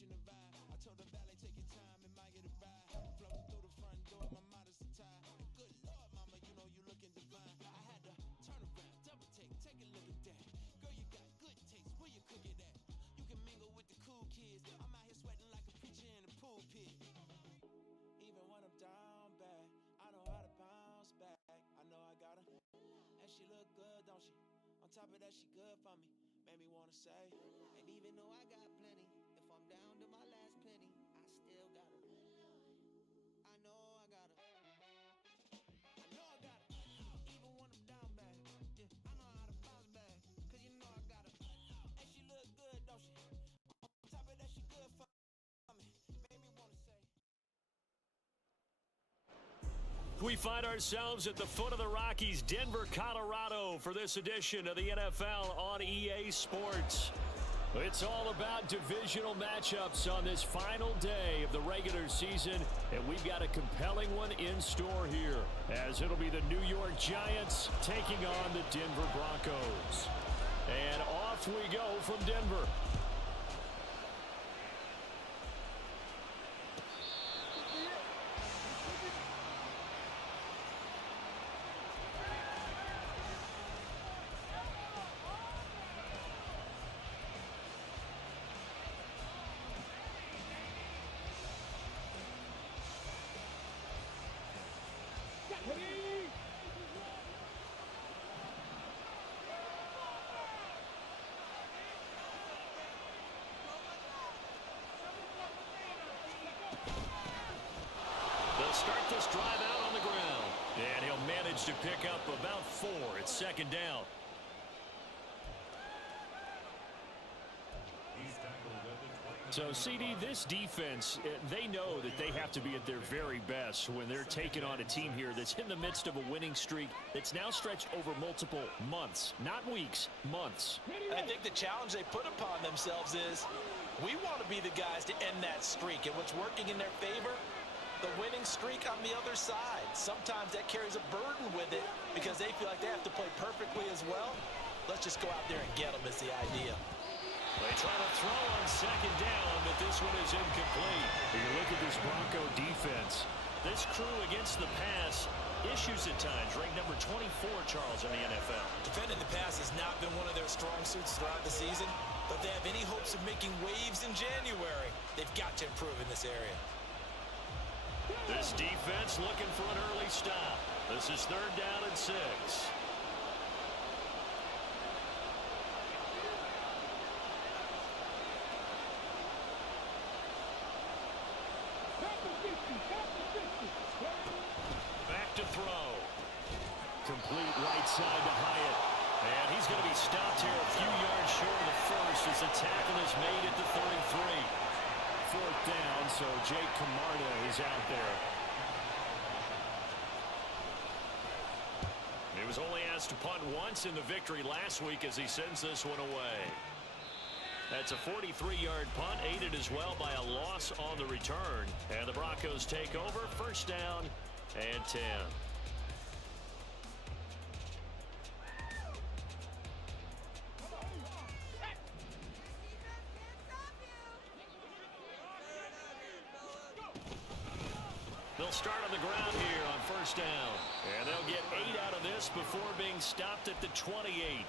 catching the vibe. I told the valet, take your time, admire the ride. Floating through the front door, my modest attire. Good Lord, mama, you know you looking divine. I had to turn around, double take a look at that. Girl, you got good taste, where you cook it at? You can mingle with the cool kids. I'm out here sweating like a preacher in the pool pit. Even when I'm down bad, I know how to bounce back. I know I got her, and she look good, don't she? On top of that, she good for me. Made me wanna say, and even though I got plenty, if I'm down to my last penny, I still got her. I know I got her. I know I got her. Even when I'm down bad, yeah, I know how to bounce back. Cause you know I got her. And she look good, don't she? On top of that, she good for me. Made me wanna say. We find ourselves at the foot of the Rockies, Denver, Colorado, for this edition of the NFL on EA Sports. It's all about divisional matchups on this final day of the regular season, and we've got a compelling one in store here, as it'll be the New York Giants taking on the Denver Broncos. And off we go from Denver. They'll start this drive out on the ground, and he'll manage to pick up about 4. It's second down. So, CD, this defense, they know that they have to be at their very best when they're taking on a team here that's in the midst of a winning streak that's now stretched over multiple months, not weeks, months. I think the challenge they put upon themselves is we want to be the guys to end that streak, and what's working in their favor, the winning streak on the other side. Sometimes that carries a burden with it because they feel like they have to play perfectly as well. Let's just go out there and get them is the idea. They try to throw on second down, but this one is incomplete. You look at this Bronco defense. This crew against the pass, issues at times, ranked number 24, Charles, in the NFL. Defending the pass has not been one of their strong suits throughout the season, but if they have any hopes of making waves in January, they've got to improve in this area. This defense looking for an early stop. This is third down and 6. Back to throw. Complete right side to Hyatt. And he's going to be stopped here a few yards short of the first as the tackle is made at the 33. Fourth down, so Jake Camarda is out there. He was only asked to punt once in the victory last week as he sends this one away. That's a 43-yard punt, aided as well by a loss on the return. And the Broncos take over, first down and 10. They'll start on the ground here on first down. And they'll get 8 out of this before being stopped at the 28.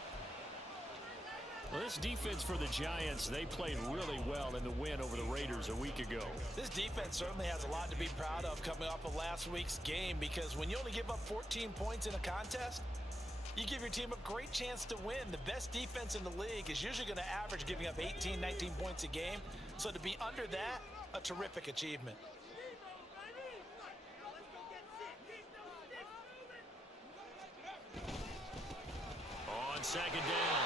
Well, this defense for the Giants, they played really well in the win over the Raiders a week ago. This defense certainly has a lot to be proud of coming off of last week's game, because when you only give up 14 points in a contest, you give your team a great chance to win. The best defense in the league is usually going to average giving up 18, 19 points a game. So to be under that, a terrific achievement. On second down,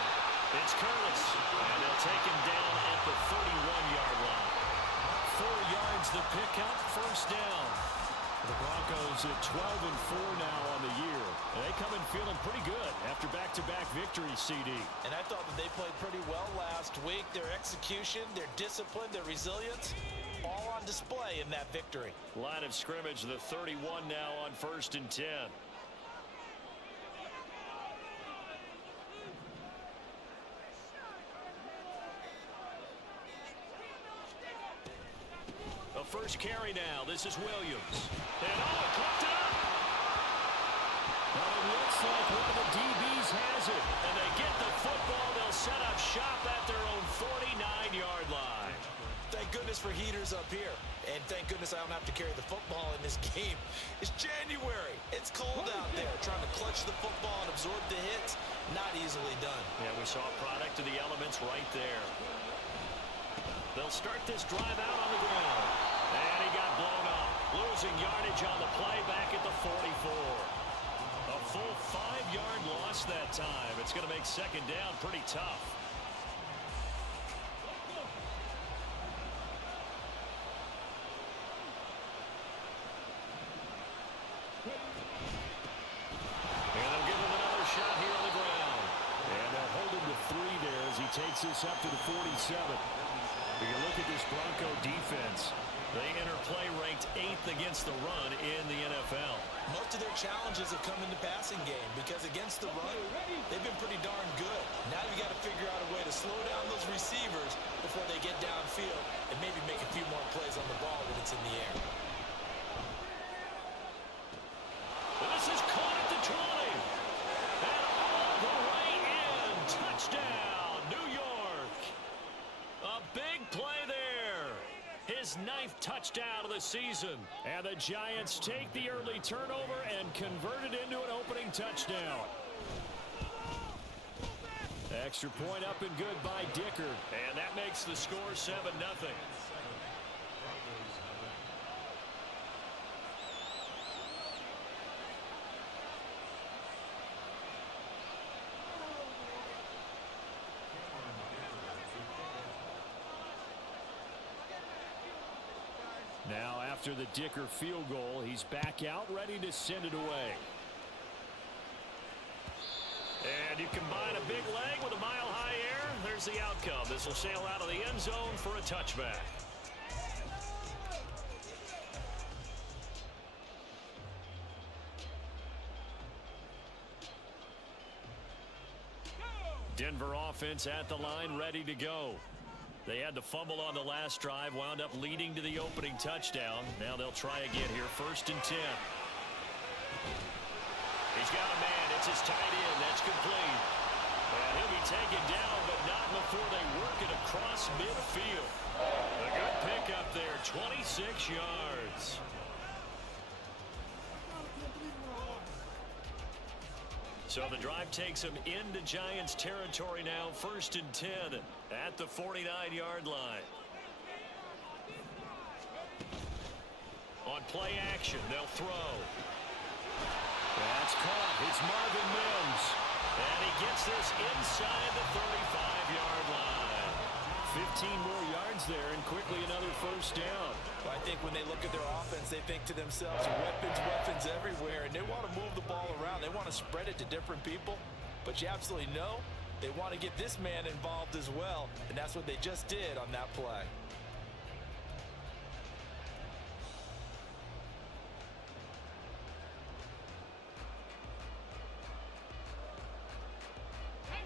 it's Curtis, and they'll take him down at the 31-yard line. 4 yards the pickup, first down. The Broncos at 12-4 now on the year. They come in feeling pretty good after back-to-back victories, CD. And I thought that they played pretty well last week. Their execution, their discipline, their resilience, all on display in that victory. Line of scrimmage, the 31 now on first and 10. first carry now. This is Williams. And it clipped it up. Well, it looks like one of the DBs has it. And they get the football. They'll set up shop at their own 49-yard line. Thank goodness for heaters up here. And thank goodness I don't have to carry the football in this game. It's January. It's cold out there. Trying to clutch the football and absorb the hits, not easily done. Yeah, we saw a product of the elements right there. They'll start this drive out on the ground. And he got blown up. Losing yardage on the play back at the 44. A full 5-yard loss that time. It's going to make second down pretty tough. And they'll give him another shot here on the ground. And they'll hold him to 3 there as he takes this up to the 47. If you look at this Bronco defense, they enter play ranked 8th against the run in the NFL. Most of their challenges have come in the passing game because against the run, they've been pretty darn good. Now you got to figure out a way to slow down those receivers before they get downfield and maybe make a few more plays on the ball when it's in the air. This is caught at the 20. And all the way in. Touchdown, New York. A big play there. His 9th touchdown of the season. And the Giants take the early turnover and convert it into an opening touchdown. Extra point up and good by Dicker. And that makes the score 7-0. Now after the Dicker field goal, he's back out ready to send it away. And you combine a big leg with a mile-high air, there's the outcome. This will sail out of the end zone for a touchback. Denver offense at the line, ready to go. They had the fumble on the last drive, wound up leading to the opening touchdown. Now they'll try again here, 1st and 10. He's got a man. It's his tight end. That's complete. And he'll be taken down, but not before they work it across midfield. A good pickup there, 26 yards. So the drive takes them into Giants territory now, 1st and 10 at the 49-yard line. On play action, they'll throw. That's caught. It's Marvin Mims. And he gets this inside the 35-yard line. 15 more yards there and quickly another 1st down. Well, I think when they look at their offense, they think to themselves, weapons everywhere, and they want to move the ball around. They want to spread it to different people, but you absolutely know they want to get this man involved as well, and that's what they just did on that play.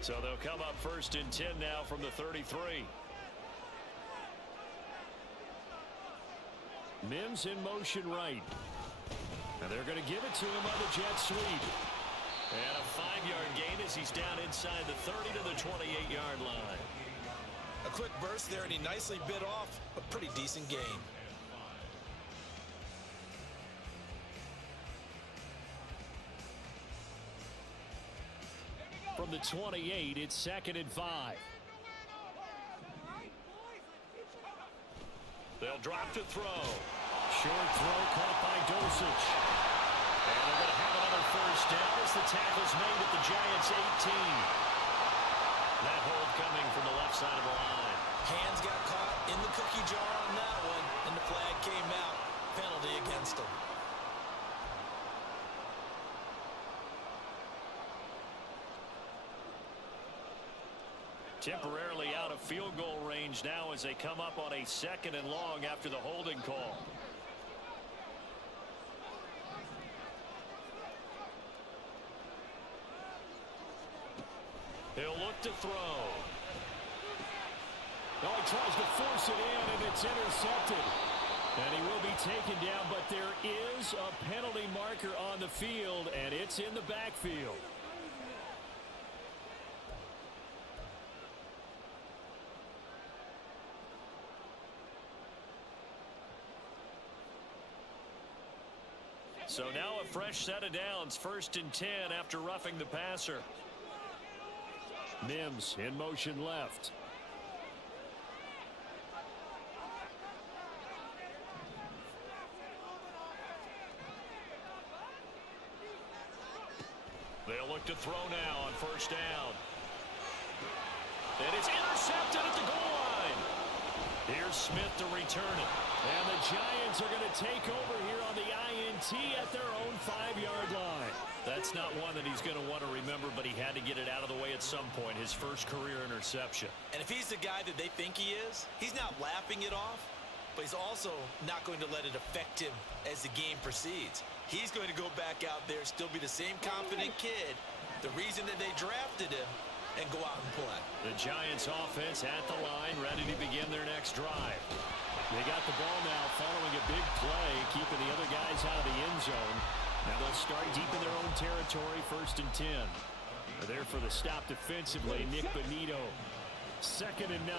So they'll come up 1st and 10 now from the 33. Mims in motion right. And they're going to give it to him on the jet sweep. And a 5-yard gain as he's down inside the 30 to the 28-yard line. A quick burst there, and he nicely bit off a pretty decent gain. From the 28, it's 2nd and 5. They'll drop to throw. Short throw caught by Dosich. And they're going to have another 1st down as the tackle's made at the Giants' 18. That hold coming from the left side of the line. Hands got caught in the cookie jar on that one, and the flag came out. Penalty against him. Temporarily out of field goal range now as they come up on a 2nd and long after the holding call. He'll look to throw. Oh, he tries to force it in, and it's intercepted. And he will be taken down, but there is a penalty marker on the field, and it's in the backfield. So now a fresh set of downs, 1st and 10 after roughing the passer. Mims in motion left. They'll look to throw now on 1st down. And it's intercepted at the goal line. Here's Smith to return it. And the Giants are going to take over here on the INT at their own 5-yard line. That's not one that he's going to want to remember, but he had to get it out of the way at some point, his first career interception. And if he's the guy that they think he is, he's not laughing it off, but he's also not going to let it affect him as the game proceeds. He's going to go back out there, still be the same confident kid, the reason that they drafted him, and go out and play. The Giants offense at the line, ready to begin their next drive. They got the ball now following a big play, keeping the other guys out of the end zone. Now they'll start deep in their own territory, 1st and 10. They're there for the stop defensively, Nick Bonito. 2nd and 9.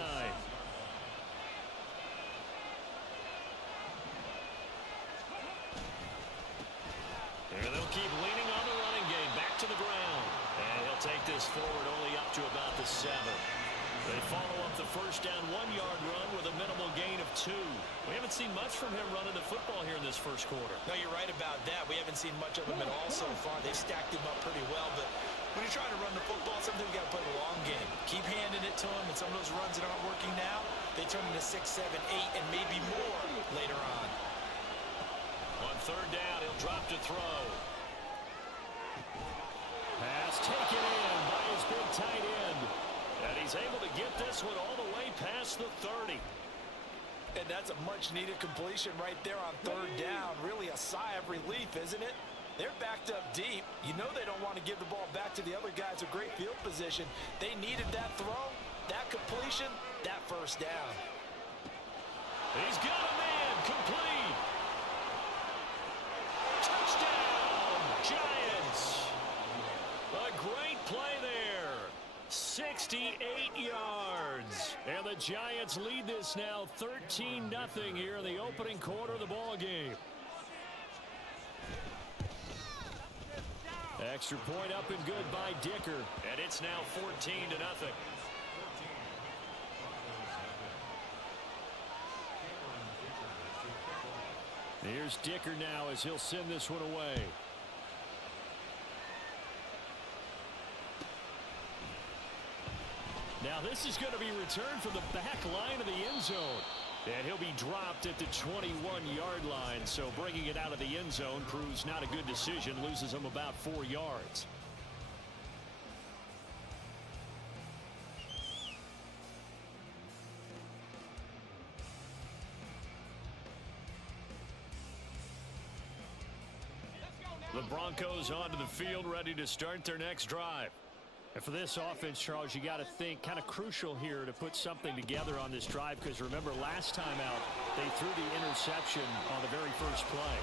And they'll keep leaning on the running game, back to the ground. And he'll take this forward only up to about the 7. They follow up the 1st down 1-yard run with a minimal gain of 2. We haven't seen much from him running the football here in this first quarter. No, you're right about that. We haven't seen much of him at all so far. They've stacked him up pretty well, but when you're trying to run the football, sometimes you got to play the long game. Keep handing it to him, and some of those runs that aren't working now, they turn into 6, 7, 8, and maybe more later on. On 3rd down, he'll drop to throw. Pass taken in by his big tight end. And he's able to get this one all the way past the 30. And that's a much-needed completion right there on 3rd down. Really a sigh of relief, isn't it? They're backed up deep. You know they don't want to give the ball back to the other guys with great field position. They needed that throw, that completion, that 1st down. He's got a man complete. Touchdown, Giants. A great play there. 68 yards. And the Giants lead this now 13-0 here in the opening quarter of the ball game. Extra point up and good by Dicker. And it's now 14-0. Here's Dicker now as he'll send this one away. Now this is going to be returned from the back line of the end zone. And he'll be dropped at the 21-yard line. So bringing it out of the end zone proves not a good decision. Loses him about 4 yards. The Broncos onto the field, ready to start their next drive. And for this offense, Charles, you got to think kind of crucial here to put something together on this drive, because remember last time out they threw the interception on the very first play.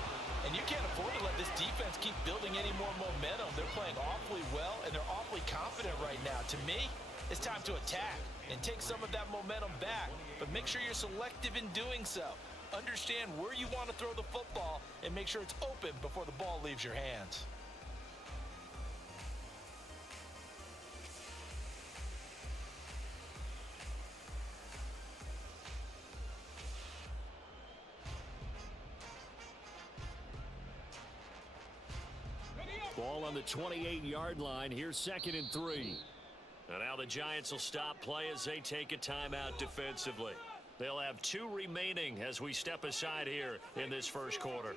And you can't afford to let this defense keep building any more momentum. They're playing awfully well, and they're awfully confident right now. To me, it's time to attack and take some of that momentum back, but make sure you're selective in doing so. Understand where you want to throw the football and make sure it's open before the ball leaves your hands. Ball on the 28-yard line. Here's 2nd and 3. And now the Giants will stop play as they take a timeout defensively. They'll have 2 remaining as we step aside here in this first quarter.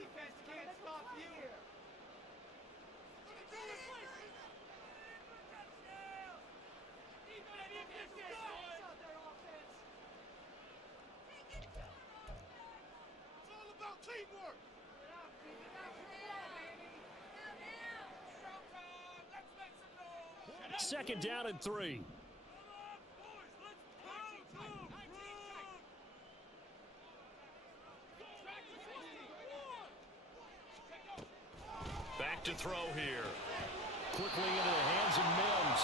Second down and 3. throw here. Quickly into the hands of Mims.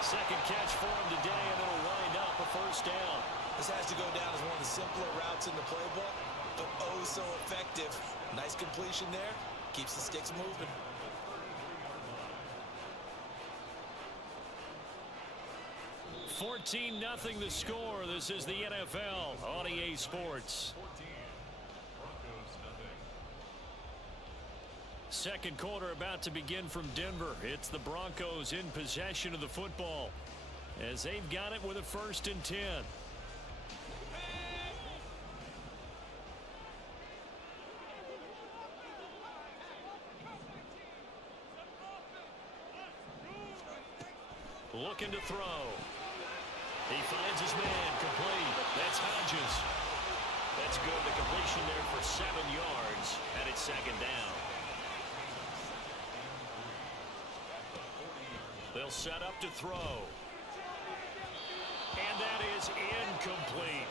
Second catch for him today, and it'll wind up a first down. This has to go down as one of the simpler routes in the playbook, but oh so effective. Nice completion there. Keeps the sticks moving. $14-0 the score. This is the NFL on EA Sports. Second quarter about to begin from Denver. It's the Broncos in possession of the football as they've got it with a 1st and 10. Looking to throw. He finds his man, complete. That's Hodges. That's good. The completion there for 7 yards, and it's second down. They'll set up to throw. And that is incomplete.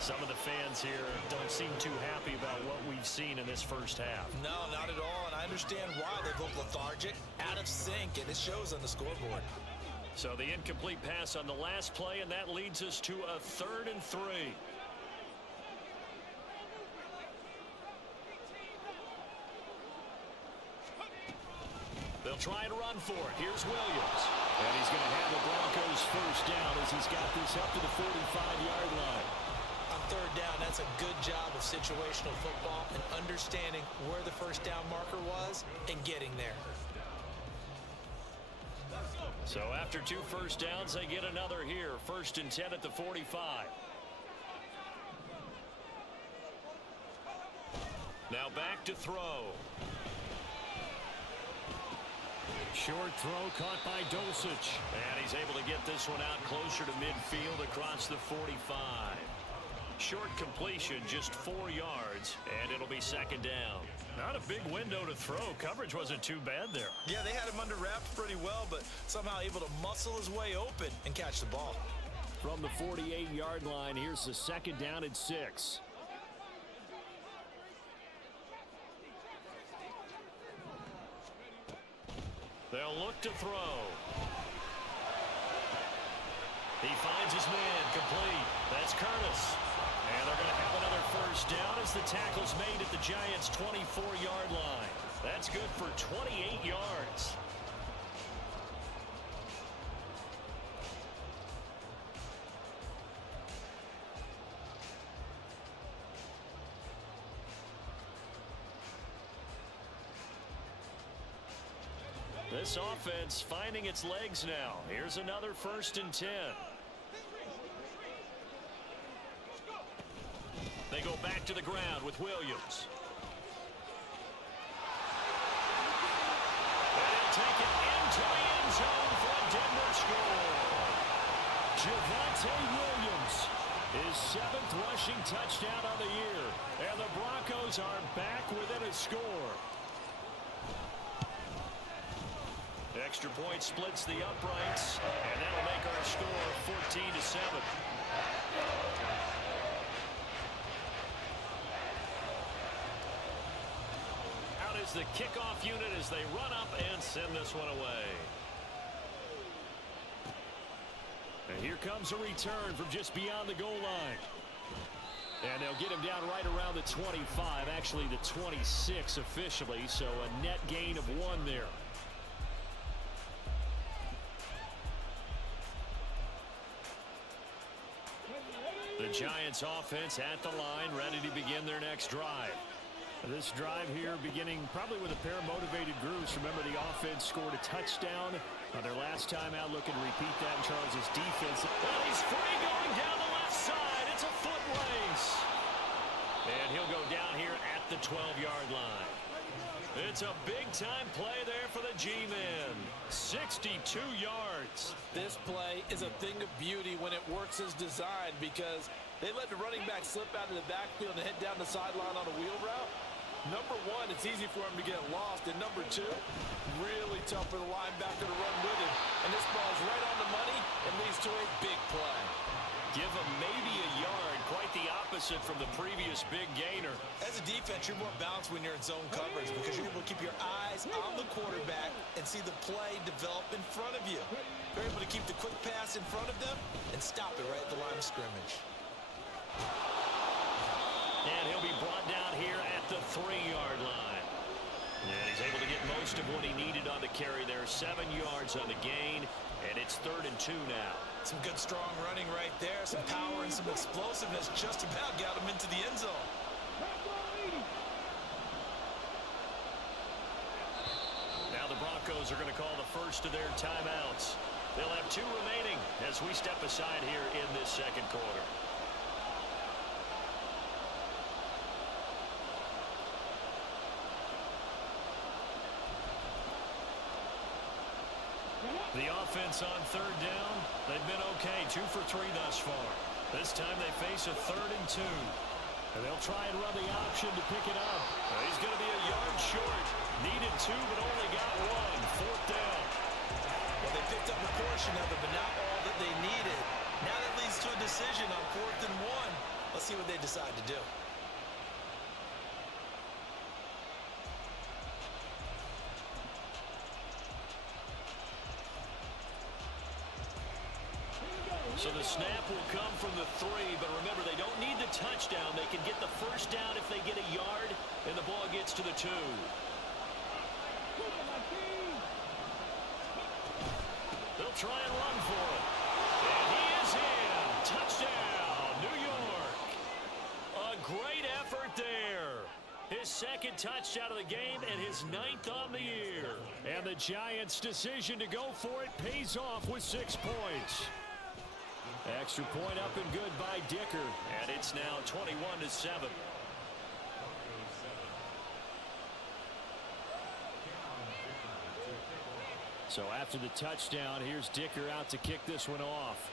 Some of the fans here don't seem too happy about what we've seen in this first half. No, not at all, and I understand why. They look lethargic, out of sync, and it shows on the scoreboard. So the incomplete pass on the last play, and that leads us to a 3rd and 3. They'll try and run for it. Here's Williams. And he's going to have the Broncos first down as he's got this up to the 45-yard line. On 3rd down, that's a good job of situational football and understanding where the first down marker was and getting there. So after 2 first downs, they get another here. 1st and 10 at the 45. Now back to throw. Short throw caught by Dulcich. And he's able to get this one out closer to midfield across the 45. Short completion, just 4 yards, and it'll be second down. Not a big window to throw. Coverage wasn't too bad there. Yeah, they had him under wraps pretty well, but somehow able to muscle his way open and catch the ball. From the 48-yard line, here's the second down and 6. They'll look to throw. He finds his man, complete. That's Curtis. And they're going to have another first down as the tackle's made at the Giants' 24-yard line. That's good for 28 yards. This offense finding its legs now. Here's another 1st and 10. They go back to the ground with Williams. And he'll take it into the end zone for a Denver score. Javonte Williams, his 7th rushing touchdown on the year. And the Broncos are back within a score. Extra point splits the uprights, and that'll make our score 14-7. Out is the kickoff unit as they run up and send this one away. And here comes a return from just beyond the goal line. And they'll get him down right around the 25, actually the 26 officially, so a net gain of 1 there. The Giants offense at the line, ready to begin their next drive. This drive here beginning probably with a pair of motivated groups. Remember, the offense scored a touchdown on their last time out. Looking to repeat that in Charles' defense. And he's free going down the left side. It's a foot race. And he'll go down here at the 12-yard line. It's a big-time play there for the G-men. 62 yards. This play is a thing of beauty when it works as designed because they let the running back slip out of the backfield and head down the sideline on a wheel route. Number 1, it's easy for him to get lost. And number 2, really tough for the linebacker to run with him. And this ball's right on the money and leads to a big play. Give him maybe a yard quite the opposite from the previous big gainer. As a defense, you're more balanced when you're in zone coverage because you're able to keep your eyes on the quarterback and see the play develop in front of you. You're able to keep the quick pass in front of them and stop it right at the line of scrimmage. And he'll be brought down here at the 3-yard line. And he's able to get most of what he needed on the carry there. 7 yards on the gain, and it's 3rd and 2 now. Some good, strong running right there. Some power and some explosiveness just about got him into the end zone. Now the Broncos are going to call the first of their timeouts. They'll have 2 remaining as we step aside here in this second quarter. The offense on 3rd down, they've been okay, 2 for 3 thus far. This time they face a 3rd and 2. And they'll try and run the option to pick it up. He's going to be a yard short. Needed 2, but only got 1. 4th down. Well, they picked up a portion of it, but not all that they needed. Now that leads to a decision on 4th and 1. Let's see what they decide to do. So the snap will come from the 3, but remember, they don't need the touchdown. They can get the first down if they get a yard, and the ball gets to the 2. They'll try and run for it. And he is in. Touchdown, New York. A great effort there. His 2nd touchdown of the game and his 9th on the year. And the Giants' decision to go for it pays off with 6 points. Extra point up and good by Dicker, and it's now 21-7. So after the touchdown, here's Dicker out to kick this one off.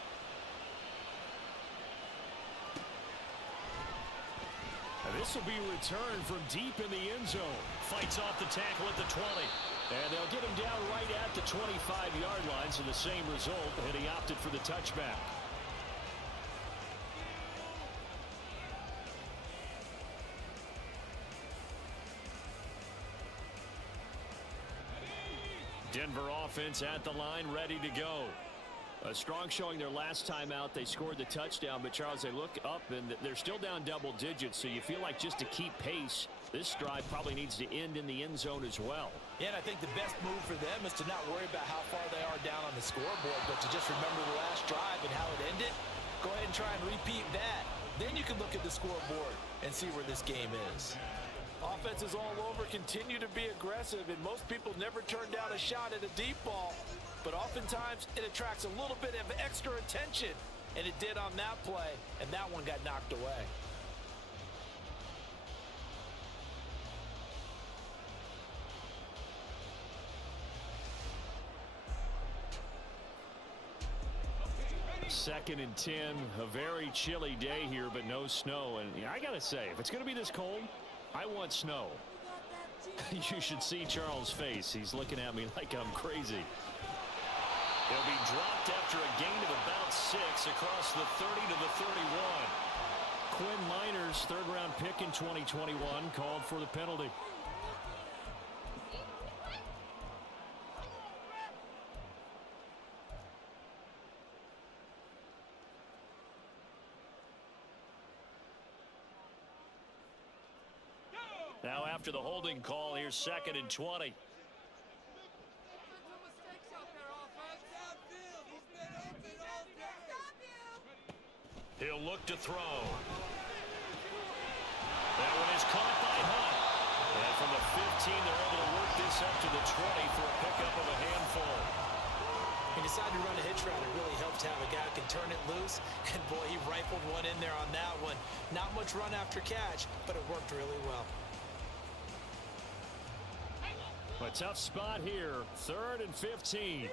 And this will be returned from deep in the end zone. Fights off the tackle at the 20. And they'll get him down right at the 25-yard line, so the same result, and he opted for the touchback. Denver offense at the line, ready to go. A strong showing their last time out. They scored the touchdown, but Charles, they look up and they're still down double digits, so you feel like just to keep pace, this drive probably needs to end in the end zone as well. Yeah, and I think the best move for them is to not worry about how far they are down on the scoreboard, but to just remember the last drive and how it ended. Go ahead and try and repeat that. Then you can look at the scoreboard and see where this game is. Offenses all over continue to be aggressive, and most people never turn down a shot at a deep ball. But oftentimes, it attracts a little bit of extra attention, and it did on that play, and that one got knocked away. Second and 10, a very chilly day here, but no snow. And I got to say, if it's going to be this cold, I want snow. You should see Charles' face. He's looking at me like I'm crazy. He'll be dropped after a gain of about 6 across the 30 to the 31. Quinn Miners, third-round pick in 2021, called for the penalty. Now after the holding call, here's 2nd and 20. He'll look to throw. That one is caught by Hunt. And from the 15, they're able to work this up to the 20 for a pickup of a handful. He decided to run a hitch route. It really helps to have a guy who can turn it loose. And boy, he rifled one in there on that one. Not much run after catch, but it worked really well. A tough spot here. 3rd and 15.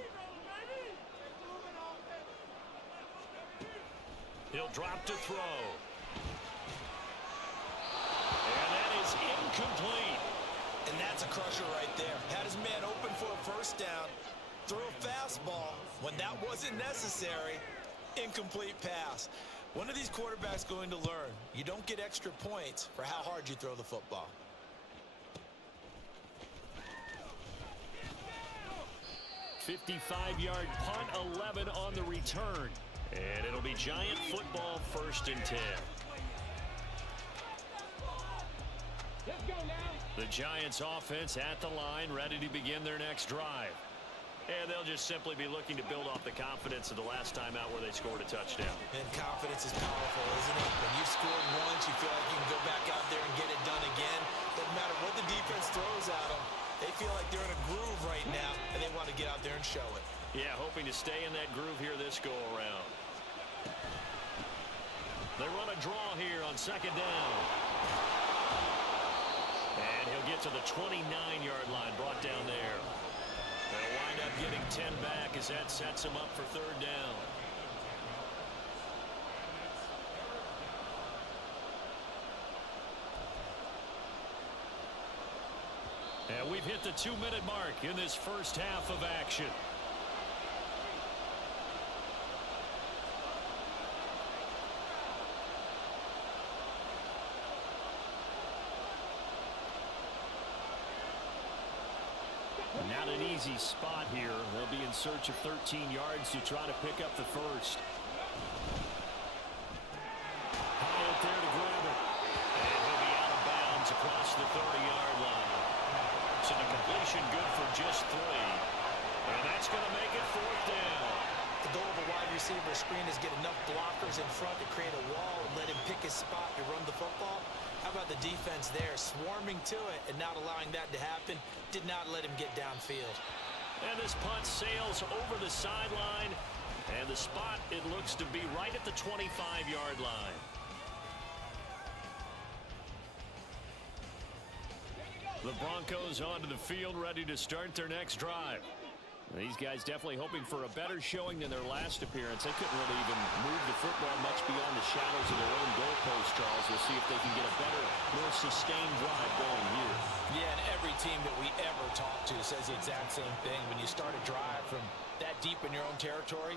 He'll drop to throw. And that is incomplete. And that's a crusher right there. Had his man open for a first down. Threw a fastball when that wasn't necessary. Incomplete pass. One of these quarterbacks going to learn, you don't get extra points for how hard you throw the football. 55-yard punt, 11 on the return. And it'll be Giant football, 1st and 10. The Giants offense at the line, ready to begin their next drive. And they'll just simply be looking to build off the confidence of the last time out where they scored a touchdown. And confidence is powerful, isn't it? When you've scored once, you feel like you can go back out there and get it done again. Doesn't matter what the defense throws at them. They feel like they're in a groove right now, and they want to get out there and show it. Yeah, hoping to stay in that groove here this go-around. They run a draw here on 2nd down. And he'll get to the 29-yard line, brought down there. They'll wind up getting 10 back as that sets him up for 3rd down. And we've hit the 2-minute mark in this first half of action. Not an easy spot here. They'll be in search of 13 yards to try to pick up the first. High up there to grab it. And he'll be out of bounds across the 30-yard line. So the completion good for just 3. And that's going to make it 4th down. The goal of a wide receiver screen is get enough blockers in front to create a wall and let him pick his spot to run the football. How about the defense there, swarming to it and not allowing that to happen? Did not let him get downfield. And this punt sails over the sideline. And the spot, it looks to be right at the 25-yard line. The Broncos onto the field, ready to start their next drive. These guys definitely hoping for a better showing than their last appearance. They couldn't really even move the football much beyond the shadows of their own goalpost, Charles. We'll see if they can get a better, more sustained drive going here. Yeah, and every team that we ever talk to says the exact same thing. When you start a drive from that deep in your own territory,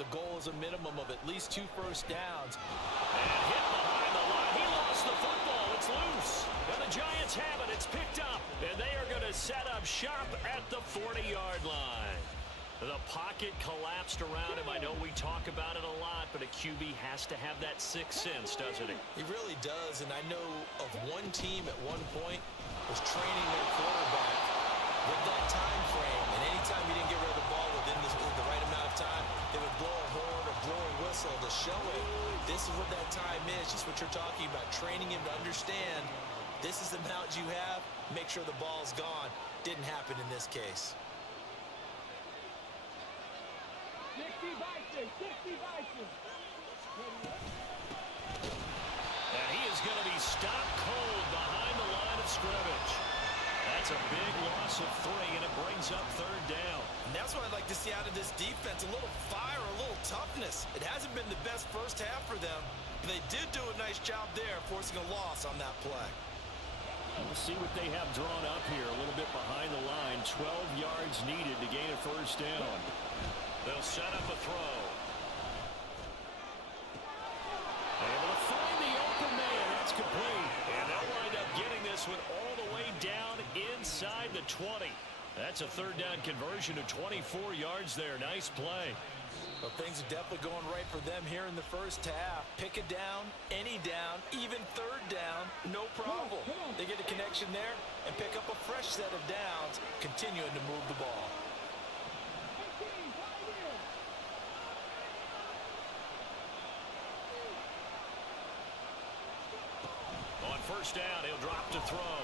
the goal is a minimum of at least 2 first downs. And hit behind the line. He lost the football. It's loose. And the Giants have it. It's picked up. And they are going to set up shop at the 40-yard line. The pocket collapsed around him. I know we talk about it a lot, but a QB has to have that sixth sense, doesn't he? He really does, and I know of one team at one point was training their quarterback with that time frame, and anytime he didn't get rid of the ball within the right amount of time, they would blow a horn or blow a whistle to show it. This is what that time is, just what you're talking about, training him to understand this is the amount you have, make sure the ball's gone. Didn't happen in this case. 60 Vikings, 60 Vikings. And he is going to be stopped cold behind the line of scrimmage. That's a big loss of 3, and it brings up 3rd down. And that's what I'd like to see out of this defense, a little fire, a little toughness. It hasn't been the best first half for them, but they did do a nice job there, forcing a loss on that play. We'll see what they have drawn up here, a little bit behind the line. 12 yards needed to gain a first down. They'll set up a throw. Able to find the open man. That's complete. And they'll wind up getting this one all the way down inside the 20. That's a 3rd down conversion of 24 yards there. Nice play. Well, things are definitely going right for them here in the first half. Pick a down, any down, even 3rd down, no problem. They get a connection there and pick up a fresh set of downs, continuing to move the ball. On 1st down, he'll drop to throw.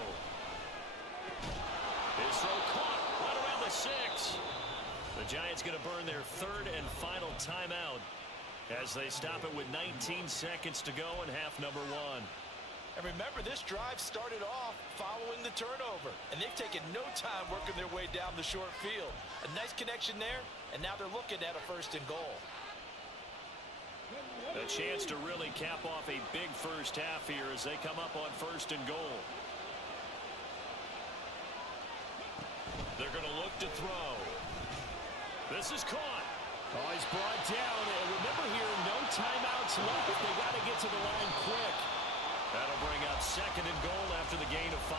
His throw caught right around the 6. The Giants going to burn their 3rd and final timeout as they stop it with 19 seconds to go in half number 1. And remember, this drive started off following the turnover, and they've taken no time working their way down the short field. A nice connection there, and now they're looking at a 1st and goal. A chance to really cap off a big first half here as they come up on 1st and goal. They're going to look to throw. This is caught. Oh, he's brought down. And remember here, no timeouts left. They got to get to the line quick. That'll bring up 2nd and goal after the gain of 5.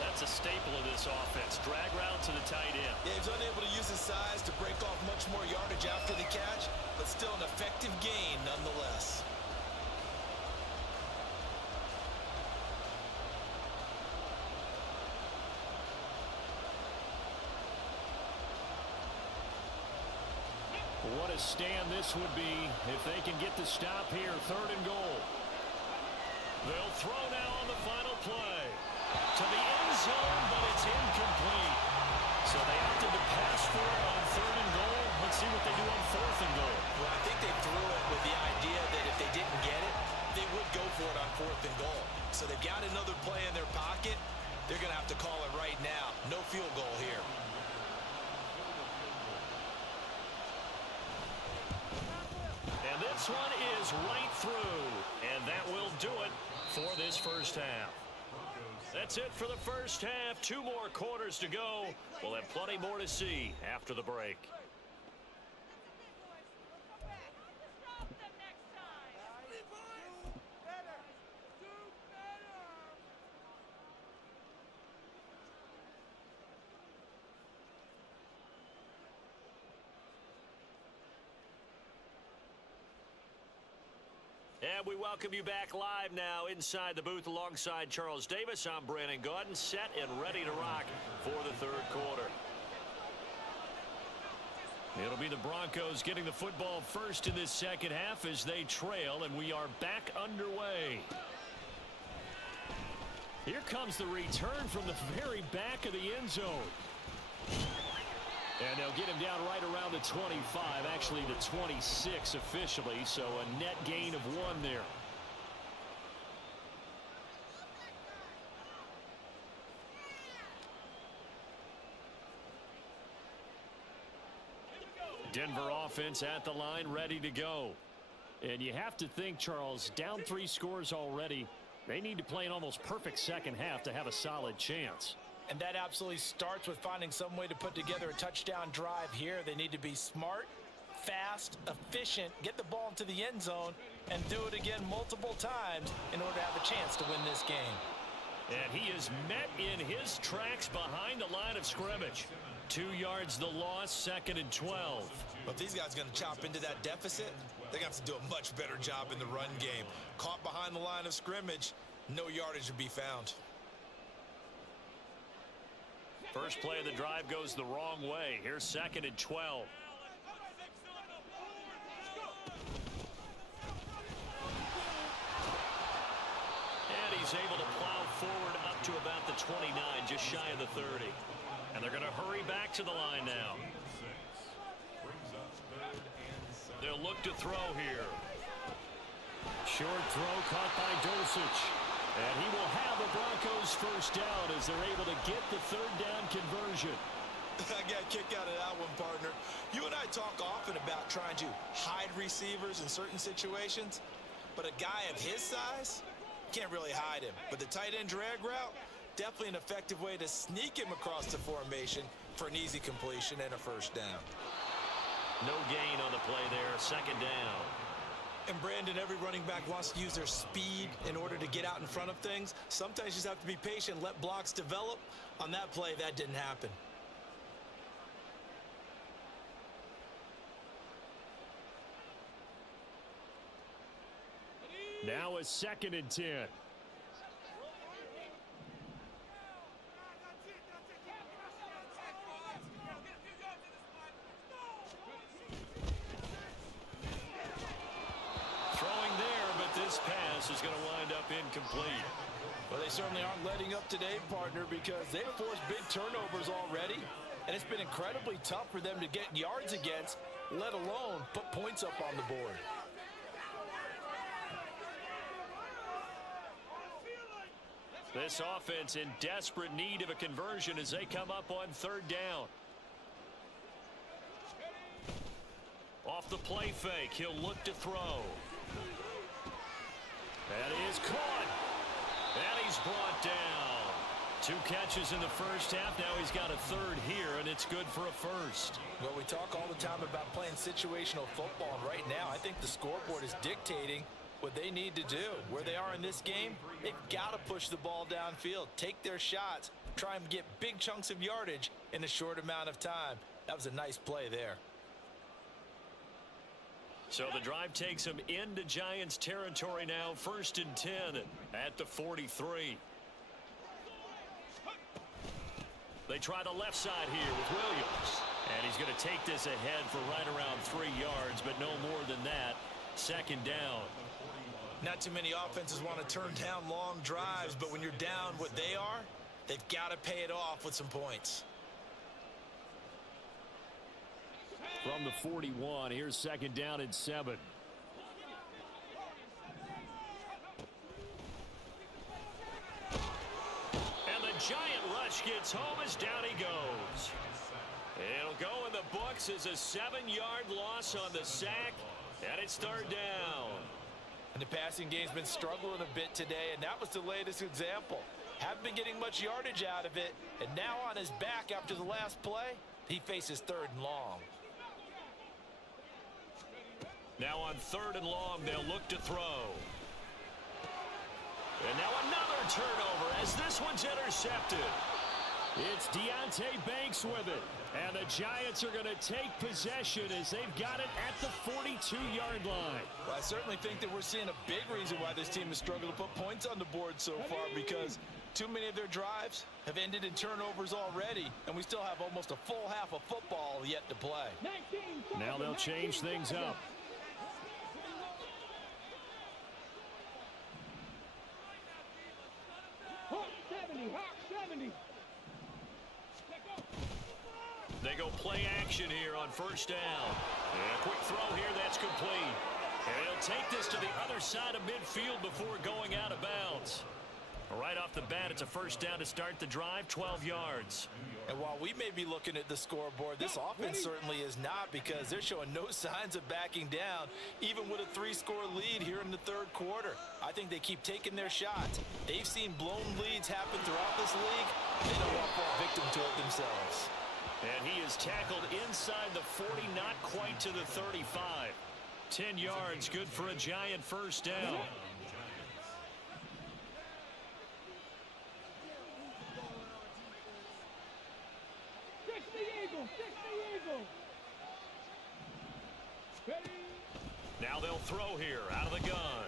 That's a staple of this offense. Drag route to the tight end. Yeah, he's unable to use his size to break off much more yardage after the catch, but still an effective gain nonetheless. What a stand this would be if they can get the stop here. 3rd and goal. They'll throw now on the final play. To the end zone, but it's incomplete. So they opted to pass for it on 3rd and goal. Let's see what they do on 4th and goal. Well, I think they threw it with the idea that if they didn't get it, they would go for it on 4th and goal. So they've got another play in their pocket. They're going to have to call it right now. No field goal here. And this one is right through. And that will do it for this first half. That's it for the first half. 2 more quarters to go. We'll have plenty more to see after the break. And we welcome you back live now inside the booth alongside Charles Davis. I'm Brandon Gaudin, set and ready to rock for the 3rd quarter. It'll be the Broncos getting the football first in this second half as they trail, and we are back underway. Here comes the return from the very back of the end zone. And they'll get him down right around the 25, actually the 26 officially, so a net gain of 1 there. Denver offense at the line, ready to go. And you have to think, Charles, down 3 scores already. They need to play an almost perfect second half to have a solid chance. And that absolutely starts with finding some way to put together a touchdown drive here. They need to be smart, fast, efficient, get the ball into the end zone, and do it again multiple times in order to have a chance to win this game. And he is met in his tracks behind the line of scrimmage. 2 yards the loss, 2nd and 12. But if these guys are going to chop into that deficit, they're going to have to do a much better job in the run game. Caught behind the line of scrimmage, no yardage to be found. First play of the drive goes the wrong way. Here's 2nd and 12. And he's able to plow forward up to about the 29, just shy of the 30. And they're going to hurry back to the line now. They'll look to throw here. Short throw caught by Dulcich. And he will have the Broncos first down as they're able to get the 3rd down conversion. I got a kick out of that one, partner. You and I talk often about trying to hide receivers in certain situations, but a guy of his size can't really hide him. But the tight end drag route, definitely an effective way to sneak him across the formation for an easy completion and a first down. No gain on the play there, 2nd down. And Brandon, every running back wants to use their speed in order to get out in front of things. Sometimes you just have to be patient, let blocks develop. On that play, that didn't happen. Now a 2nd and 10. Pass is going to wind up incomplete. Well, they certainly aren't letting up today, partner, because they've forced big turnovers already, and it's been incredibly tough for them to get yards against, let alone put points up on the board. This offense in desperate need of a conversion as they come up on 3rd down. Off the play fake, he'll look to throw. That is caught. And he's brought down. 2 catches in the first half. Now he's got a third here, and it's good for a first. Well, we talk all the time about playing situational football, and right now I think the scoreboard is dictating what they need to do. Where they are in this game, they've got to push the ball downfield, take their shots, try and get big chunks of yardage in a short amount of time. That was a nice play there. So the drive takes them into Giants territory now, 1st and 10 at the 43. They try the left side here with Williams. And he's going to take this ahead for right around 3 yards, but no more than that. 2nd down. Not too many offenses want to turn down long drives, but when you're down what they are, they've got to pay it off with some points. From the 41, here's 2nd down and 7. And the giant rush gets home as down he goes. It'll go in the books as a 7-yard loss on the sack, and it's 3rd down. And the passing game's been struggling a bit today, and that was the latest example. Haven't been getting much yardage out of it, and now on his back after the last play, he faces 3rd and long. Now on 3rd and long, they'll look to throw. And now another turnover as this one's intercepted. It's Deonte Banks with it. And the Giants are going to take possession as they've got it at the 42-yard line. Well, I certainly think that we're seeing a big reason why this team has struggled to put points on the board so far, because too many of their drives have ended in turnovers already, and we still have almost a full half of football yet to play. Now they'll change things up. They go play action here on 1st down. And a quick throw here, that's complete. And he'll take this to the other side of midfield before going out of bounds. Right off the bat, it's a 1st down to start the drive, 12 yards. And while we may be looking at the scoreboard, this offense certainly is not, because they're showing no signs of backing down, even with a 3-score lead here in the 3rd quarter. I think they keep taking their shots. They've seen blown leads happen throughout this league. They don't want to fall victim to it themselves. And he is tackled inside the 40, not quite to the 35. 10 yards, good for a Giant 1st down. Now they'll throw here out of the gun.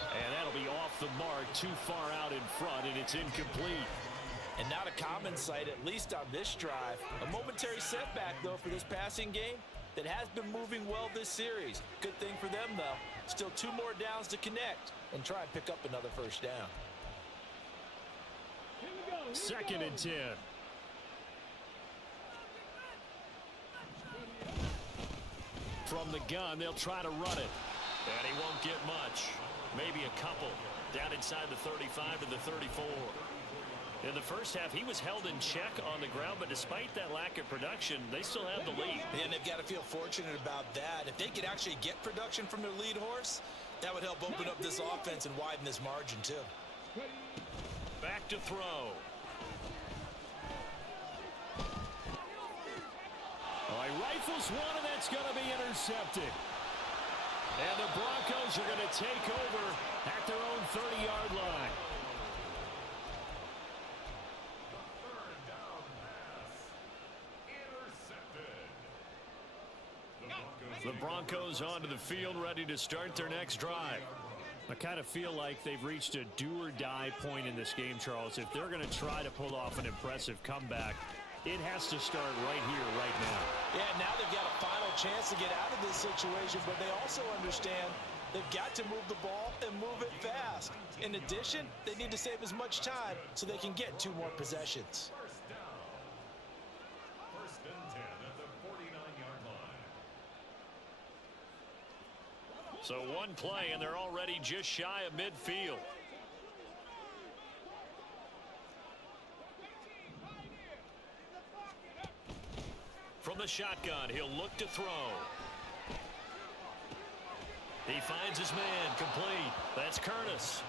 And that'll be off the mark, too far out in front, and it's incomplete. And not a common sight, at least on this drive. A momentary setback, though, for this passing game that has been moving well this series. Good thing for them, though. Still 2 more downs to connect and try and pick up another 1st down. 2nd and 10. From the gun, they'll try to run it. And he won't get much. Maybe a couple. Down inside the 35 to the 34. In the first half, he was held in check on the ground, but despite that lack of production, they still have the lead. And they've got to feel fortunate about that. If they could actually get production from their lead horse, that would help open up this offense and widen this margin, too. Back to throw. Oh, he rifles one, and that's going to be intercepted. And the Broncos are going to take over at their own 30-yard line. The Broncos onto the field, ready to start their next drive. I kind of feel like they've reached a do-or-die point in this game, Charles. If they're going to try to pull off an impressive comeback, it has to start right here, right now. Yeah, now they've got a final chance to get out of this situation, but they also understand they've got to move the ball and move it fast. In addition, they need to save as much time so they can get 2 more possessions. So 1 play, and they're already just shy of midfield. From the shotgun, he'll look to throw. He finds his man, complete. That's Curtis.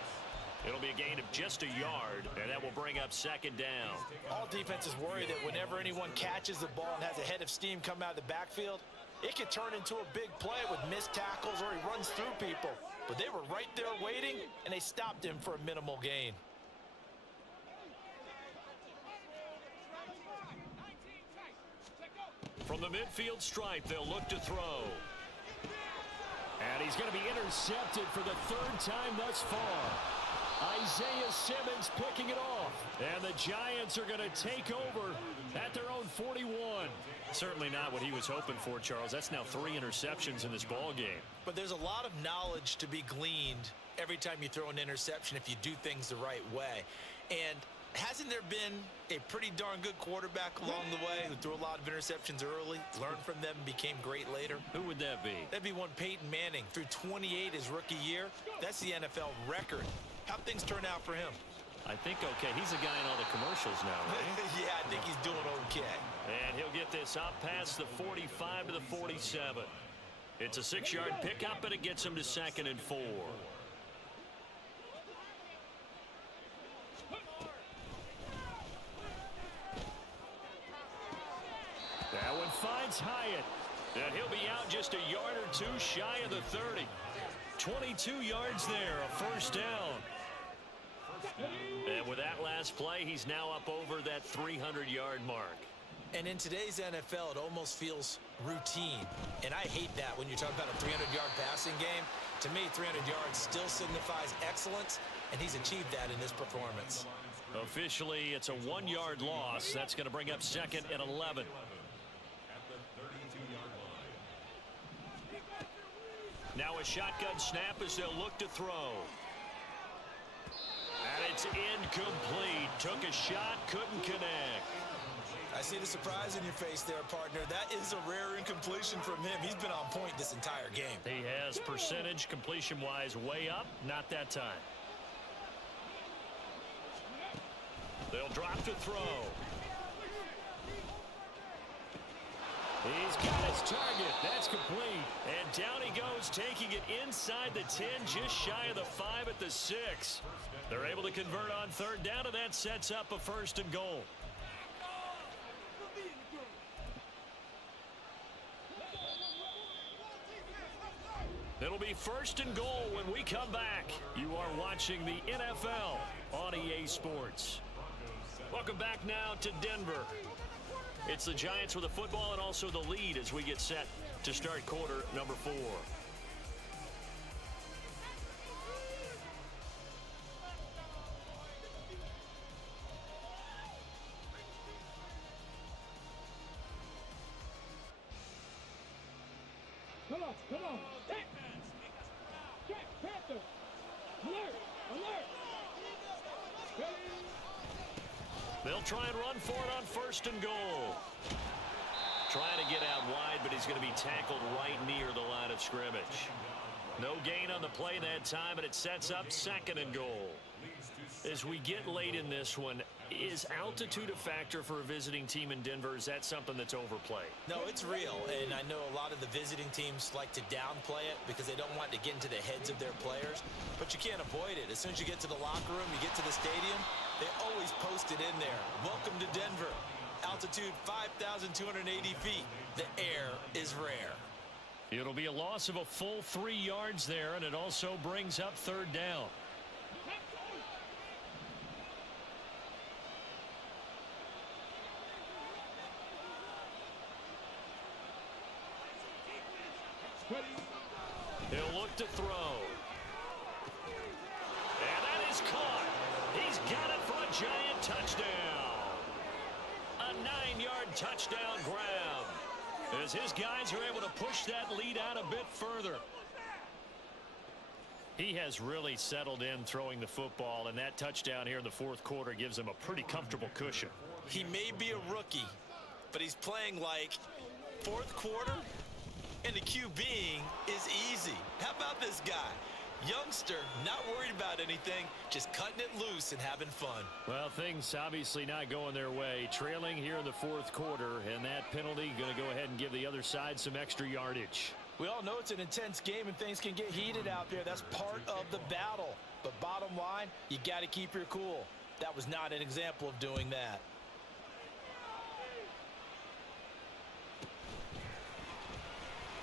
It'll be a gain of just a yard, and that will bring up second down. All defenses worry that whenever anyone catches the ball and has a head of steam come out of the backfield, it could turn into a big play with missed tackles or he runs through people. But they were right there waiting, and they stopped him for a minimal gain. From the midfield stripe, they'll look to throw. And he's going to be intercepted for the third time thus far. Isaiah Simmons picking it off. And the Giants are going to take over at their own 41. Certainly not what he was hoping for, Charles. That's now 3 interceptions in this ball game. But there's a lot of knowledge to be gleaned every time you throw an interception if you do things the right way. And hasn't there been a pretty darn good quarterback along the way who threw a lot of interceptions early, learned from them, and became great later? Who would that be? That'd be one Peyton Manning. Threw 28 his rookie year. That's the NFL record. How'd things turn out for him? I think okay. He's a guy in all the commercials now, right? Yeah, I think he's doing okay. And he'll get this up past the 45 to the 47. It's a 6-yard pickup, and it gets him to 2nd and 4. That one finds Hyatt. And he'll be out just a yard or two shy of the 30. 22 yards there, a first down. And with that last play, he's now up over that 300-yard mark. And in today's NFL, it almost feels routine. And I hate that when you talk about a 300-yard passing game. To me, 300 yards still signifies excellence, and he's achieved that in this performance. Officially, it's a 1-yard loss. That's going to bring up 2nd and 11. Now a shotgun snap as they'll look to throw. And it's incomplete. Took a shot, couldn't connect. I see the surprise in your face there, partner. That is a rare incompletion from him. He's been on point this entire game. He has percentage completion-wise way up. Not that time. They'll drop to throw. He's got his target. That's complete. And down he goes, taking it inside the 10, just shy of the 5 at the 6. They're able to convert on 3rd down, and that sets up a 1st and goal. It'll be 1st and goal when we come back. You are watching the NFL on EA Sports. Welcome back now to Denver. It's the Giants with the football and also the lead as we get set to start quarter number 4. Come on. Jack Panther. Alert. They'll try and run for it on 1st and goal. Trying to get out wide, but he's going to be tackled right near the line of scrimmage. No gain on the play that time, and it sets up 2nd and goal. As we get late in this one, is altitude a factor for a visiting team in Denver? Is that something that's overplayed? No, it's real, and I know a lot of the visiting teams like to downplay it because they don't want to get into the heads of their players, but you can't avoid it. As soon as you get to the locker room, you get to the stadium, they always post it in there. Welcome to Denver. Altitude 5,280 feet. The air is rare. It'll be a loss of a full 3 yards there, and it also brings up 3rd down. He'll look to throw. And that is caught. He's got it for a giant touchdown. A 9-yard touchdown grab as his guys are able to push that lead out a bit further. He has really settled in throwing the football, and that touchdown here in the 4th quarter gives him a pretty comfortable cushion. He may be a rookie, but he's playing like 4th quarter, and the QBing is easy. How about this guy? Youngster, not worried about anything, just cutting it loose and having fun. Well, things obviously not going their way. Trailing here in the 4th quarter, and that penalty going to go ahead and give the other side some extra yardage. We all know it's an intense game and things can get heated out there. That's part of the battle. But bottom line, you got to keep your cool. That was not an example of doing that.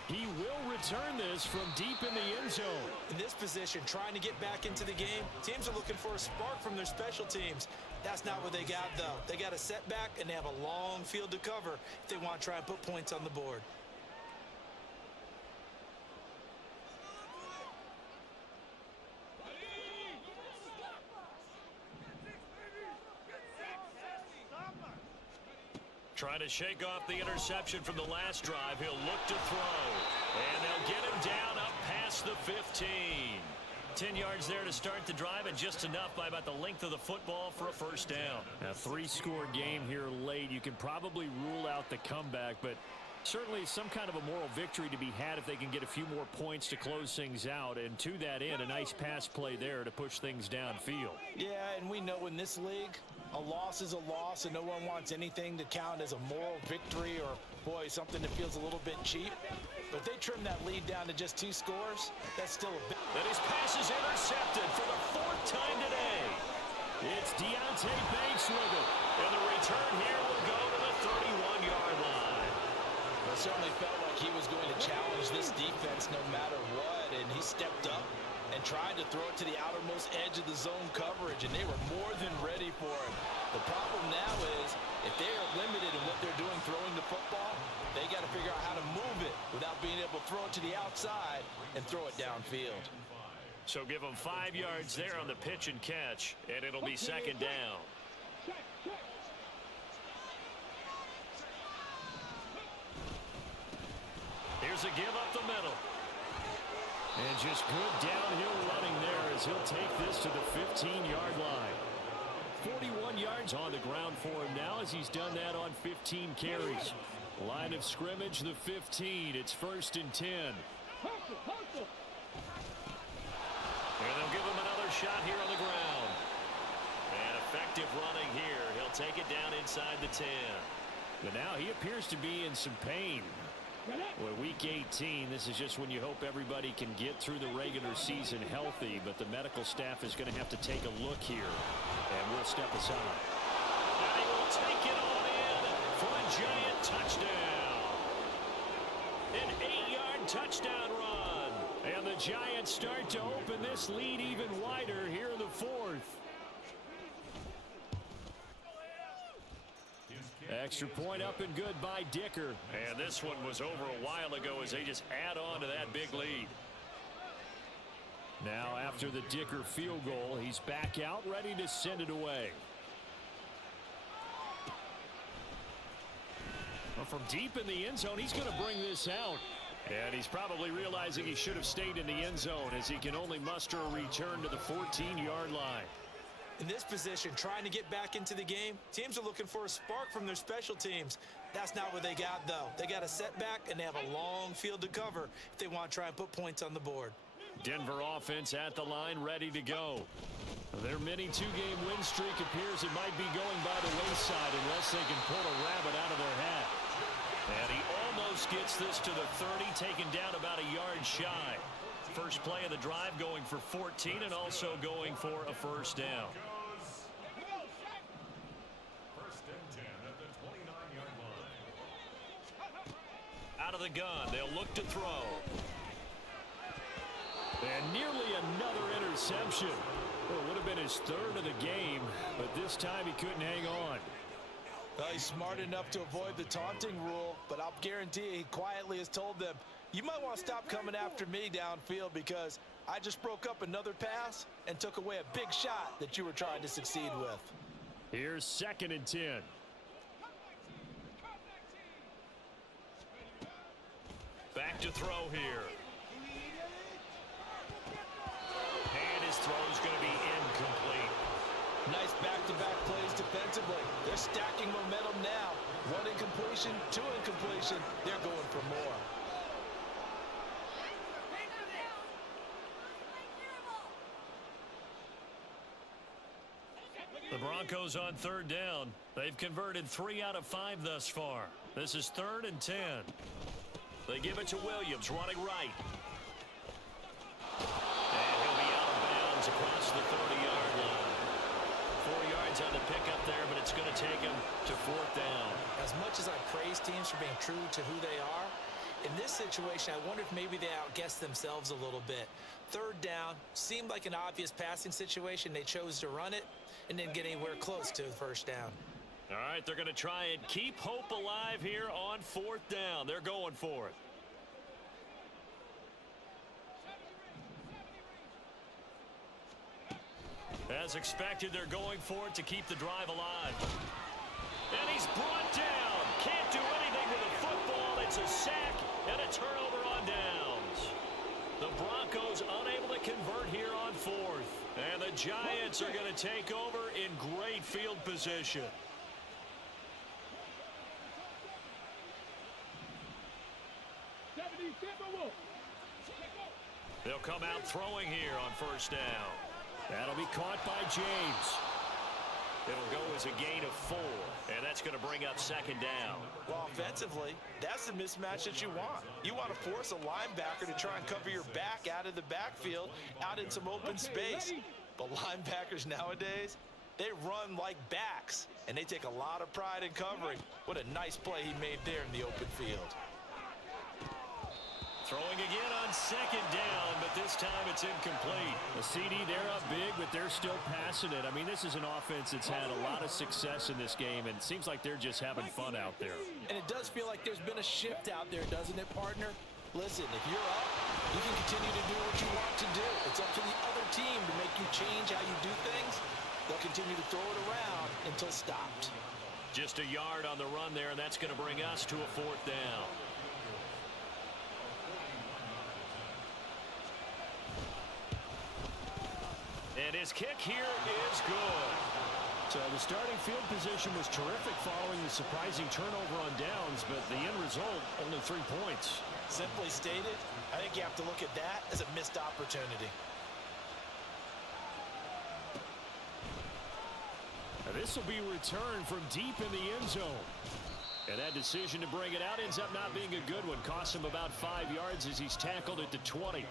He will return this from deep in the end zone. In this position, trying to get back into the game, teams are looking for a spark from their special teams. That's not what they got, though. They got a setback, and they have a long field to cover if they want to try and put points on the board. Trying to shake off the interception from the last drive. He'll look to throw. And they'll get him down up past the 15. 10 yards there to start the drive, and just enough by about the length of the football for a first down. A three-score game here late. You can probably rule out the comeback, but certainly some kind of a moral victory to be had if they can get a few more points to close things out. And to that end, a nice pass play there to push things downfield. Yeah, and we know in this league, a loss is a loss, and no one wants anything to count as a moral victory or, boy, something that feels a little bit cheap. But if they trim that lead down to just 2 scores, that's still a bit. And his pass is intercepted for the 4th time today. It's Deontay Banks with it. And the return here will go to the 31-yard line. It certainly felt like he was going to challenge this defense no matter what, and he stepped up and tried to throw it to the outermost edge of the zone coverage, and they were more than ready for it. The problem now is if they are limited in what they're doing throwing the football, they got to figure out how to move it without being able to throw it to the outside and throw it downfield. So give them 5 yards there on the pitch and catch, and it'll be second down. Here's a give up the middle. And just good downhill running there as he'll take this to the 15-yard line. 41 yards on the ground for him now as he's done that on 15 carries. Line of scrimmage, the 15. It's 1st and 10. And they'll give him another shot here on the ground. And effective running here. He'll take it down inside the 10. But now he appears to be in some pain. Well, week 18, this is just when you hope everybody can get through the regular season healthy, but the medical staff is going to have to take a look here, and we'll step aside. And he will take it on in for a giant touchdown. An 8-yard touchdown run. And the Giants start to open this lead even wider here in the 4th. Extra point up and good by Dicker. And this one was over a while ago as they just add on to that big lead. Now after the Dicker field goal, he's back out ready to send it away. Well, from deep in the end zone, he's going to bring this out. And he's probably realizing he should have stayed in the end zone as he can only muster a return to the 14-yard line. In this position, trying to get back into the game, teams are looking for a spark from their special teams. That's not what they got, though. They got a setback, and they have a long field to cover if they want to try and put points on the board. Denver offense at the line, ready to go. Their mini 2-game win streak appears it might be going by the wayside unless they can pull a rabbit out of their hat. And he almost gets this to the 30, taken down about a yard shy. First play of the drive going for 14 and also going for a first down. Out of the gun, they'll look to throw. And nearly another interception. Well, it would have been his 3rd of the game, but this time he couldn't hang on. Well, he's smart enough to avoid the taunting rule, but I'll guarantee he quietly has told them, you might want to stop coming after me downfield because I just broke up another pass and took away a big shot that you were trying to succeed with. Here's 2nd and 10. Back to throw here. And his throw's going to be incomplete. Nice back-to-back plays defensively. They're stacking momentum now. 1 incompletion, 2 incompletion. They're going for more. The Broncos on 3rd down. They've converted 3 out of 5 thus far. This is 3rd and 10. They give it to Williams, running right. And he'll be out of bounds across the 30-yard line. 4 yards on the pickup there, but it's going to take him to 4th down. As much as I praise teams for being true to who they are, in this situation, I wonder if maybe they outguessed themselves a little bit. 3rd down seemed like an obvious passing situation. They chose to run it and didn't get anywhere close to the 1st down. All right, they're going to try and keep hope alive here on 4th down. They're going for it. As expected, they're going for it to keep the drive alive. And he's brought down. Can't do anything with the football. It's a sack and a turnover on downs. The Broncos unable to convert here on 4th. And the Giants are going to take over in great field position. They'll come out throwing here on 1st down. That'll be caught by James. It'll go as a gain of 4, and that's going to bring up 2nd down. Well, offensively, that's the mismatch that you want. You want to force a linebacker to try and cover your back out of the backfield, out in some open space. But linebackers nowadays, they run like backs, and they take a lot of pride in covering. What a nice play he made there in the open field. Throwing again on 2nd down, but this time it's incomplete. The CD, they're up big, but they're still passing it. I mean, this is an offense that's had a lot of success in this game, and it seems like they're just having fun out there. And it does feel like there's been a shift out there, doesn't it, partner? Listen, if you're up, you can continue to do what you want to do. It's up to the other team to make you change how you do things. They'll continue to throw it around until stopped. Just a yard on the run there, and that's going to bring us to a 4th down. And his kick here is good. So the starting field position was terrific following the surprising turnover on downs, but the end result, only 3 points. Simply stated, I think you have to look at that as a missed opportunity. This will be returned from deep in the end zone. And that decision to bring it out ends up not being a good one. Costs him about 5 yards as he's tackled at the 20.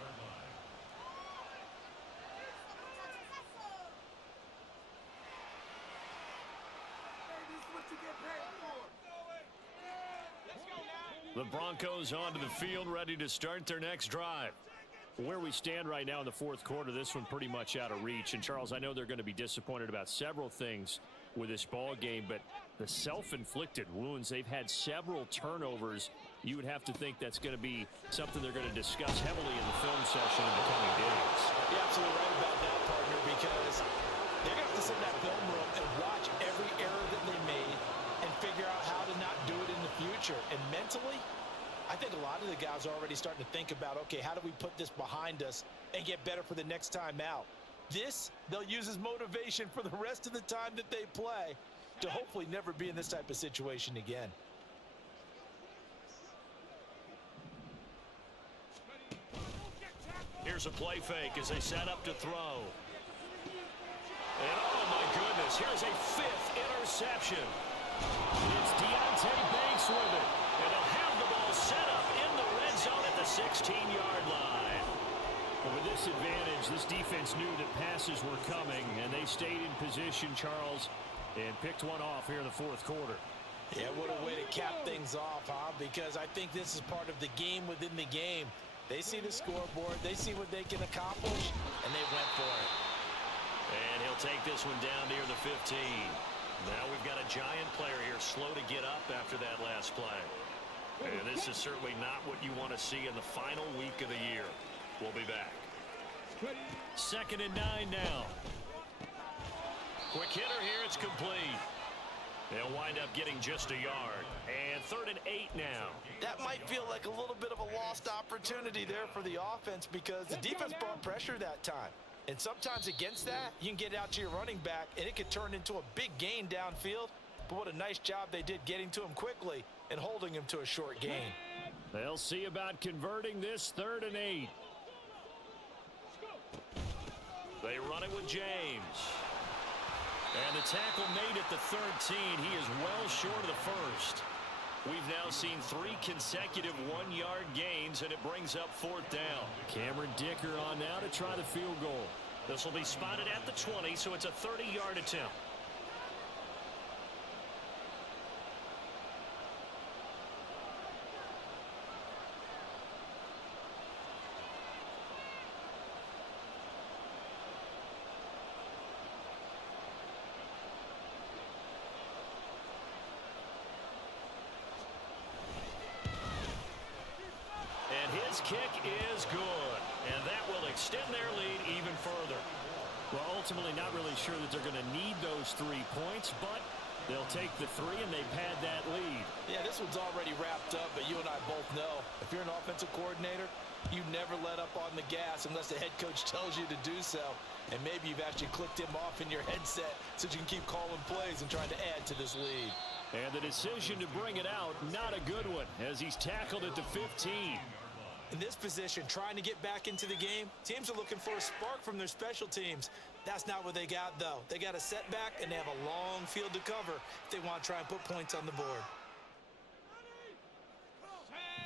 The Broncos onto the field, ready to start their next drive. Where we stand right now in the 4th quarter, this one pretty much out of reach. And, Charles, I know they're going to be disappointed about several things with this ball game, but the self-inflicted wounds, they've had several turnovers. You would have to think that's going to be something they're going to discuss heavily in the film session in the coming days. You're absolutely right about that, partner, because they're going to have to sit in that film room and watch every error that they made and figure out how to not do it in the future. And mentally, I think a lot of the guys are already starting to think about, okay, how do we put this behind us and get better for the next time out? This, they'll use as motivation for the rest of the time that they play to hopefully never be in this type of situation again. Here's a play fake as they set up to throw. And oh my goodness, here's a 5th interception. It's Deontay Banks with it. And they'll have the ball set up in the red zone at the 16-yard line. But with this advantage, this defense knew that passes were coming, and they stayed in position, Charles, and picked one off here in the 4th quarter. Yeah, what a way to cap things off, huh? Because I think this is part of the game within the game. They see the scoreboard, they see what they can accomplish, and they went for it. And he'll take this one down near the 15. Now we've got a Giant player here slow to get up after that last play. And this is certainly not what you want to see in the final week of the year. We'll be back. 2nd and 9 now. Quick hitter here, it's complete. They'll wind up getting just a yard. And 3rd and 8 now. That might feel like a little bit of a lost opportunity there for the offense because the defense brought pressure that time. And sometimes against that, you can get out to your running back, and it could turn into a big gain downfield. But what a nice job they did getting to him quickly and holding him to a short gain. They'll see about converting this 3rd and 8. They run it with James. And the tackle made at the 13. He is well short of the first. We've now seen 3 consecutive 1-yard gains, and it brings up 4th down. Cameron Dicker on now to try the field goal. This will be spotted at the 20, so it's a 30-yard attempt. His kick is good, and that will extend their lead even further. Well, ultimately not really sure that they're going to need those 3 points, but they'll take the 3 and they pad that lead. Yeah, this one's already wrapped up, but you and I both know if you're an offensive coordinator, you never let up on the gas unless the head coach tells you to do so. And maybe you've actually clicked him off in your headset so you can keep calling plays and trying to add to this lead. And the decision to bring it out, not a good one, as he's tackled at the 15. In this position, trying to get back into the game, teams are looking for a spark from their special teams. That's not what they got, though. They got a setback, and they have a long field to cover if they want to try and put points on the board.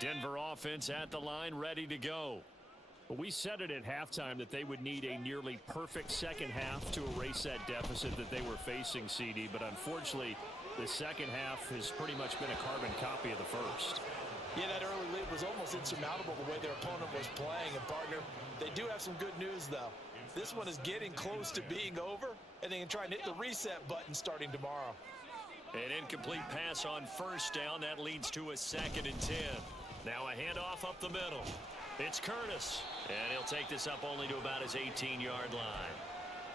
Denver offense at the line, ready to go. Well, we said it at halftime that they would need a nearly perfect second half to erase that deficit that they were facing, CD. But unfortunately, the second half has pretty much been a carbon copy of the first. Yeah, that early lead was almost insurmountable the way their opponent was playing. And, partner, they do have some good news, though. This one is getting close to being over, and they can try and hit the reset button starting tomorrow. An incomplete pass on first down. That leads to a 2nd and 10. Now a handoff up the middle. It's Curtis, and he'll take this up only to about his 18-yard line.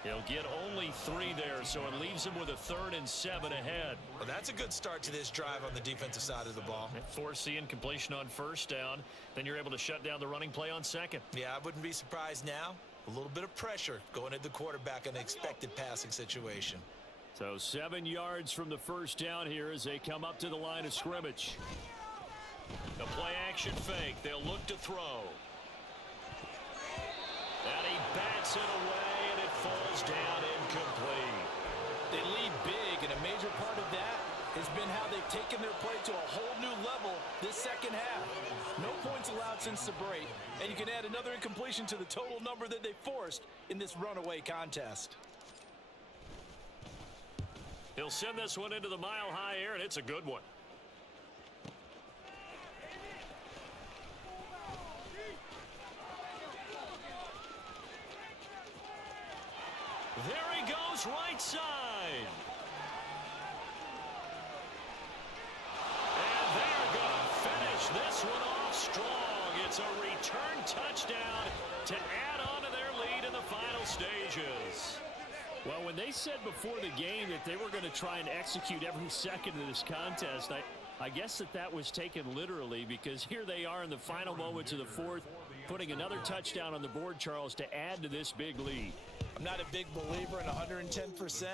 He'll get only 3 there, so it leaves him with a 3rd and 7 ahead. Well, that's a good start to this drive on the defensive side of the ball. Force the incompletion on first down. Then you're able to shut down the running play on 2nd. Yeah, I wouldn't be surprised now. A little bit of pressure going at the quarterback in an expected passing situation. So 7 yards from the first down here as they come up to the line of scrimmage. A play-action fake. They'll look to throw. And he bats it away, and it falls down incomplete. They lead big, and a major part of that has been how they've taken their play to a whole new level this second half. No points allowed since the break, and you can add another incompletion to the total number that they forced in this runaway contest. He'll send this one into the mile-high air, and it's a good one. There he goes, right side. And they're going to finish this one off strong. It's a return touchdown to add on to their lead in the final stages. Well, when they said before the game that they were going to try and execute every second of this contest, I guess that was taken literally, because here they are in the final moments of the 4th, putting another touchdown on the board, Charles, to add to this big lead. I'm not a big believer in 110%,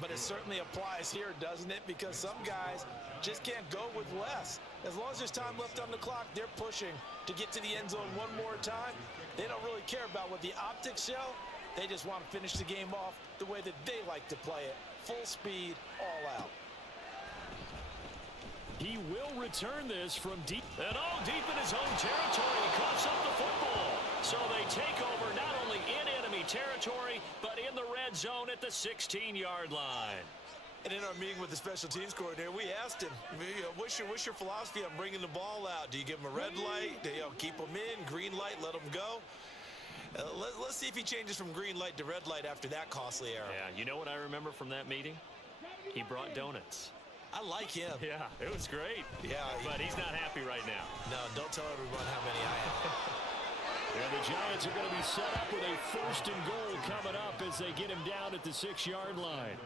but it certainly applies here, doesn't it? Because some guys just can't go with less. As long as there's time left on the clock, they're pushing to get to the end zone one more time. They don't really care about what the optics show. They just want to finish the game off the way that they like to play it. Full speed, all out. He will return this from deep. And deep in his own territory. He coughs up the football. So they take over not only in enemy territory, but in the red zone at the 16-yard line. And in our meeting with the special teams coordinator, we asked him, what's your philosophy on bringing the ball out? Do you give them a red light? Do you keep them in? Green light, let them go? Let's see if he changes from green light to red light after that costly error. Yeah, you know what I remember from that meeting? He brought donuts. I like him. Yeah, it was great. Yeah. But he's not happy right now. No, don't tell everyone how many I have. And the Giants are going to be set up with a 1st and goal coming up as they get him down at the 6-yard line.